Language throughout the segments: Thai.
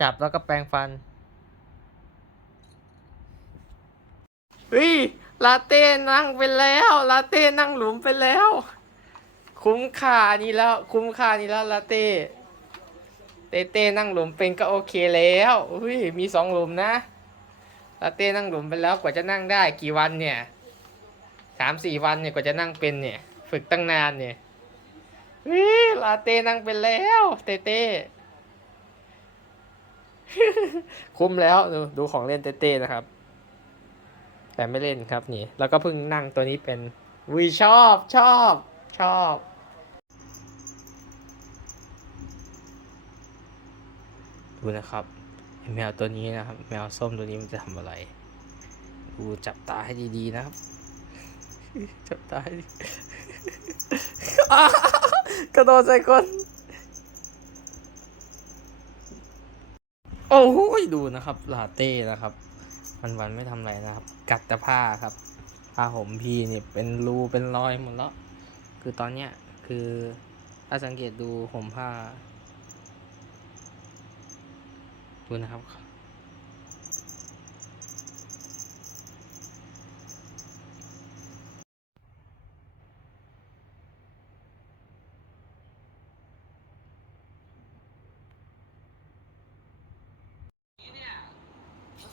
จับแล้วก็แปรงฟันเฮ้ยลาเต้นั่งไปแล้วลาเต้นั่งหลุมไปแล้ว คุ้มค่านี่แล้ว คุ้มค่านี่แล้วลาเต้เต้เต้นั่งหลุมเป็นก็โอเคแล้วอุ้ยมีสองหลุมนะลาเต้นั่งหลุมไปแล้วกว่าจะนั่งได้กี่วันเนี่ยสามสี่วันเนี่ยกว่าจะนั่งเป็นเนี่ย ฝึกตั้งนานเนี่ยเฮ้ยลาเต้นั่งเป็นแล้ว เต้เต้ คุ้มแล้วดูดูของเล่นเต้เต้นะครับ แต่ไม่เล่นครับนี่ แล้วก็เพิ่งนั่งตัวนี้เป็นวิชอบชอบชอบดูนะครับแมวตัวนี้นะครับ แมวส้มตัวนี้มันจะทำอะไร ดูจับตาให้ดีๆนะครับ จับตาให้ดีกระโดดใส่คน โอ้โหดูนะครับลาเต้นะครับวันวันไม่ทำอะไรนะครับ กัดแต่ผ้าครับ ผ้าห่มพี่นี่เป็นรูเป็นรอยหมดแล้ว คือตอนเนี้ยคือถ้าสังเกตดูห่มผ้า ดูนะครับ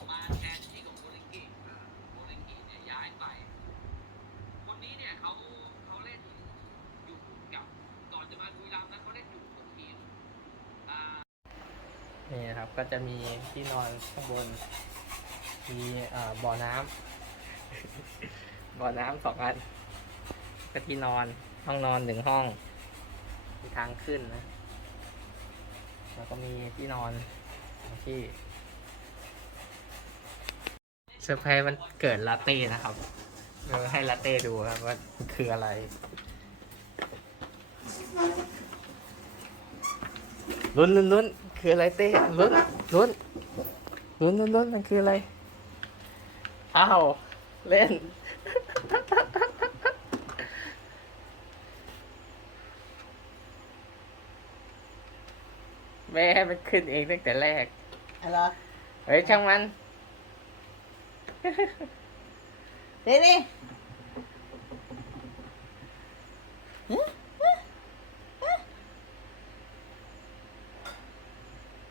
มาแทนที่ของโบลิงกิโบลิงกิเนี่ยย้ายไป คนนี้เนี่ยเขาเขาเล่นอยู่กับก่อนจะมาบุรีรัมย์นะเขาเล่นอยู่กับทีมอ่า นี่นะครับก็จะมีที่นอนข้างบน มีบ่อน้ำ บ่อน้ำสองอัน ก็ที่นอนห้องนอนหนึ่งห้อง มีทางขึ้นนะ แล้วก็มีที่นอนที่เซอร์ไพรส์มันเกิดลาเต้นะครับเดี๋ยวให้ลาเต้ดูครับว่ามันคืออะไรลุ้นลุ้นลุ้น คืออะไรเต้ลุ้นลุ้นลุ้นลุ้นลุ้นมันคืออะไรอ้าวเล่น แม่ให้มันขึ้นเองตั้งแต่แรกอะไรอเฮ้ยช่างมันเด้นี่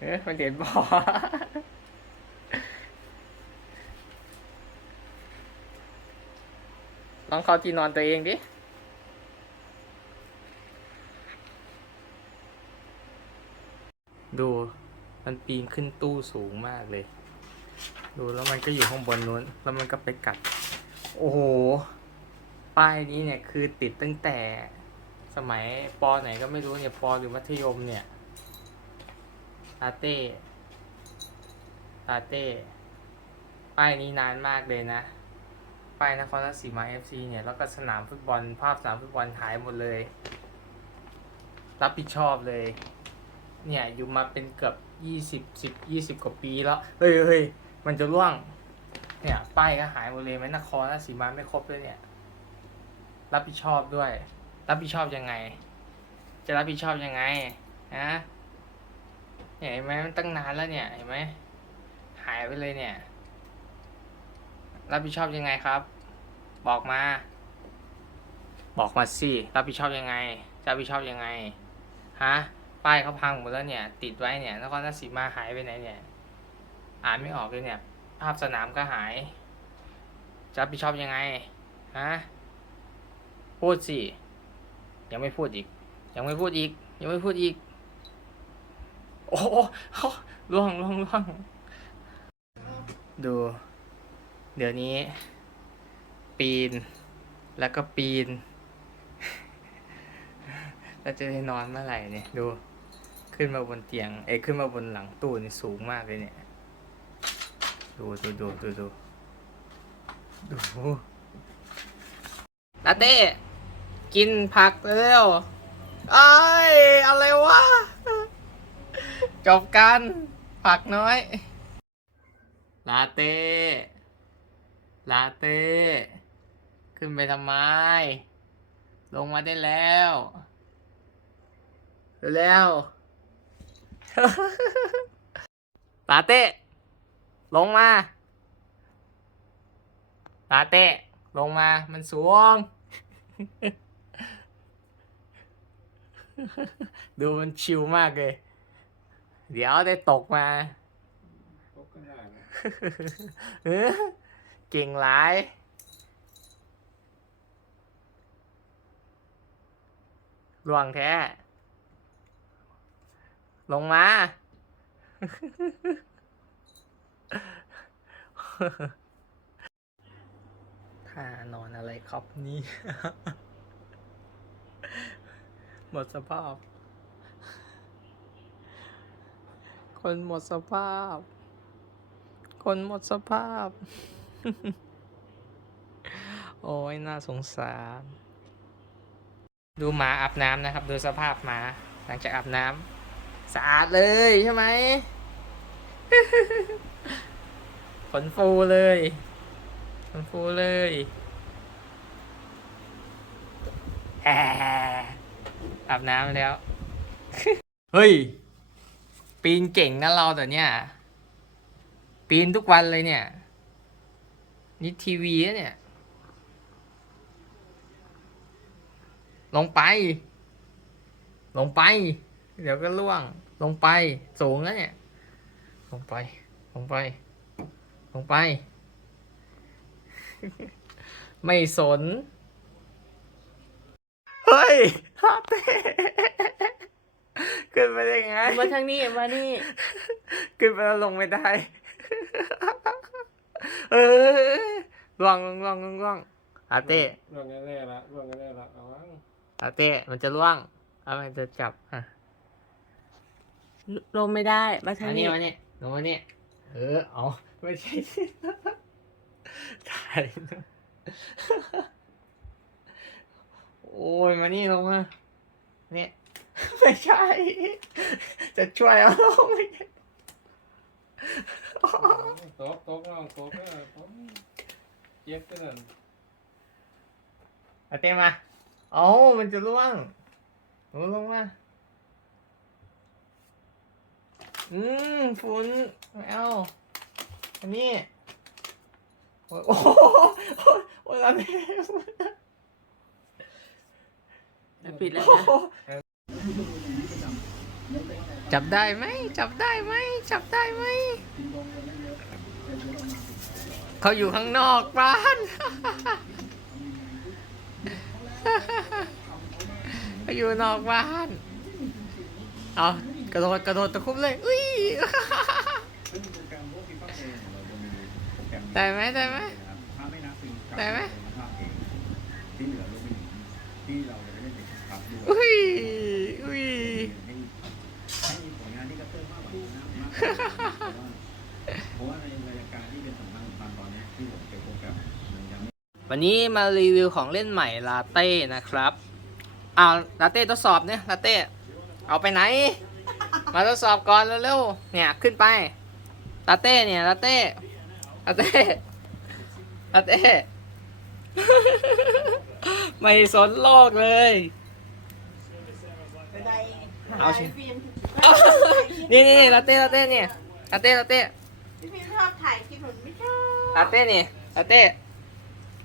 เออมันเด็ดบอลองเข้าที่นอนตัวเองดิดูมันปีนขึ้นตู้สูงมากเลย ดูแล้วมันก็อยู่ข้างบนนู้น แล้วมันก็ไปกัด โอ้โห ป้ายนี้เนี่ยคือติดตั้งแต่สมัยปไหนก็ไม่รู้เนี่ยปหรือมัธยมเนี่ย ลาเต้ลาเต้ ป้ายนี้นานมากเลยนะ ป้ายนครราชสีมาเอฟซีเนี่ย แล้วก็สนามฟุตบอล ภาพสนามฟุตบอลหายหมดเลย รับผิดชอบเลย เนี่ยอยู่มาเป็นเกือบยี่สิบสิบยี่สิบกว่าปีแล้ว เฮ้ยเฮ้ยมันจะร่วง เนี่ย ป้ายก็หายหมดเลยไหมนครราชสีมาไม่ครบเลยเนี่ย รับผิดชอบด้วย รับผิดชอบยังไง จะรับผิดชอบยังไงฮะ เห็นไหมมันตั้งนานแล้วเนี่ยเห็นไหมหายไปเลยเนี่ย รับผิดชอบยังไงครับ บอกมา บอกมาสิรับผิดชอบยังไงจะรับผิดชอบยังไงฮะป้ายเขาพังหมดแล้วเนี่ย ติดไว้เนี่ยนครราชสีมาหายไปไหนเนี่ย อ่านไม่ออกเลยเนี่ย ภาพสนามก็หายจะรับผิดชอบยังไงฮะพูดสิยังไม่พูดอีก ยังไม่พูดอีก ยังไม่พูดอีก โอ้โหล่วงล่วงล่วงดู เดี๋ยวนี้ ปีน แล้วก็ปีน แล้วจะได้นอนเมื่อไหร่เนี่ย ดู ขึ้นมาบนเตียง เอ้ยขึ้นมาบนหลังตู้นี่สูงมากเลยเนี่ย ดูดูดูดูดูดูลาเต้ กินผักเร็วไอ้อะไรวะ จบกัน ผักน้อย ลาเต้ ลาเต้ ขึ้นไปทำไม ลงมาได้แล้ว แล้ว ลาเต้ ลงมา ลาเต้ ลงมา มันสูง ดูมันชิลมากเลย เดี๋ยวได้ตกมาตกก็ได้นะเออเก่งหลายล่วงแท้ ลงมา ท่านอนอะไรครับนี่ หมดสภาพ คนหมดสภาพ คนหมดสภาพ โอ้ยน่าสงสาร ดูหมาอาบน้ำนะครับ ดูสภาพหมาหลังจากอาบน้ำสะอาดเลยใช่ไหมขนฟูเลยขนฟูเลยอาบน้ำแล้ว เฮ้ย ปีนเก่งนะเราแต่เนี้ยปีนทุกวันเลยเนี่ย นี่ทีวีนะเนี่ย ลงไป ลงไป เดี๋ยวก็ล่วง ลงไป สูงแล้วเนี่ย ลงไป ลงไป ลงไป ไม่สน เฮ้ยฮาเต้ ขึ้นไปได้ไงมาทางนี้มานี่ขึ้นไปแล้วลงไม่ได้ เออล่วงล่วงล่วงล่วงอาเต้ร่วงแน่ๆละร่วงแน่ๆละเอาวะอาเต้มันจะล่วงเอามันจะจับอะลงไม่ได้มาทางอันนี้นี้มาเนี่ยลงมาเนี่ยเออเอาไม่ใช่สิถ่ายนะโอ้ยมานี่ลงมาเนี่ย ไม่ใช่ จะช่วยเอาลงไม่ได้ตกตกน้องโตกเออตกเจ็บกันนั่นอาเต้มาเอามันจะล่วงหนูลงมา อืมฝุ่นไม่เอาอันนี้ โอ้ยโอ้โหโอ้ยอะไรปิดแล้วนะ จับได้ไหม จับได้ไหม จับได้ไหม เขาอยู่ข้างนอกบ้านเขาอยู่นอกบ้าน เอากระโดดกระโดดตะคุบเลย อุ้ยซึ่งโปรแกรมพวกฟีฟ่าเองเราจะมีโปรแกรมได้ไหมได้ไหมนะครับถ้าไม่นับเป็นการได้ไหมภาพเองที่เหลือรวมไปถึงที่เราจะไปเล่นเป็นครับด้วยอุ้ยอุ้ย ให้ให้มีผลงานที่ กระเตื้องมว่านี้นะเพราะว่าในรายการที่เป็นสำคัญสำคัญตอนนี้ที่ผมเจอโปรแกรมมันยังไม่วันนี้มารีวิวของเล่นใหม่ลาเต้นะครับอ้าวลาเต้ทดสอบเนี่ยลาเต้เอาไปไหน มาทดสอบก่อนเร็วๆเนี่ยขึ้นไปลาเต้เนี่ยลาเต้ลาเต้ลาเต้ไม่สนโลกเลย ไป เอาสิถ่ยฟิล์มนี่นี่นี่ลาเต้ลาเต้เนี่ยลาเต้ลาเต้พี่ฟิล์มชอบถ่ายคลิปหนูไม่ชอบลาเต้เนี่ยลาเต้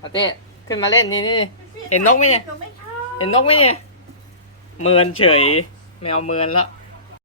ลาเต้ขึ้นมาเล่นนี่นี่พี่ฟิล์เห็นนกไหมเนี่ยหนูไม่ชอบเห็นนกไหมเนี่ย เมินเฉยไม่เอาเมินแล้ว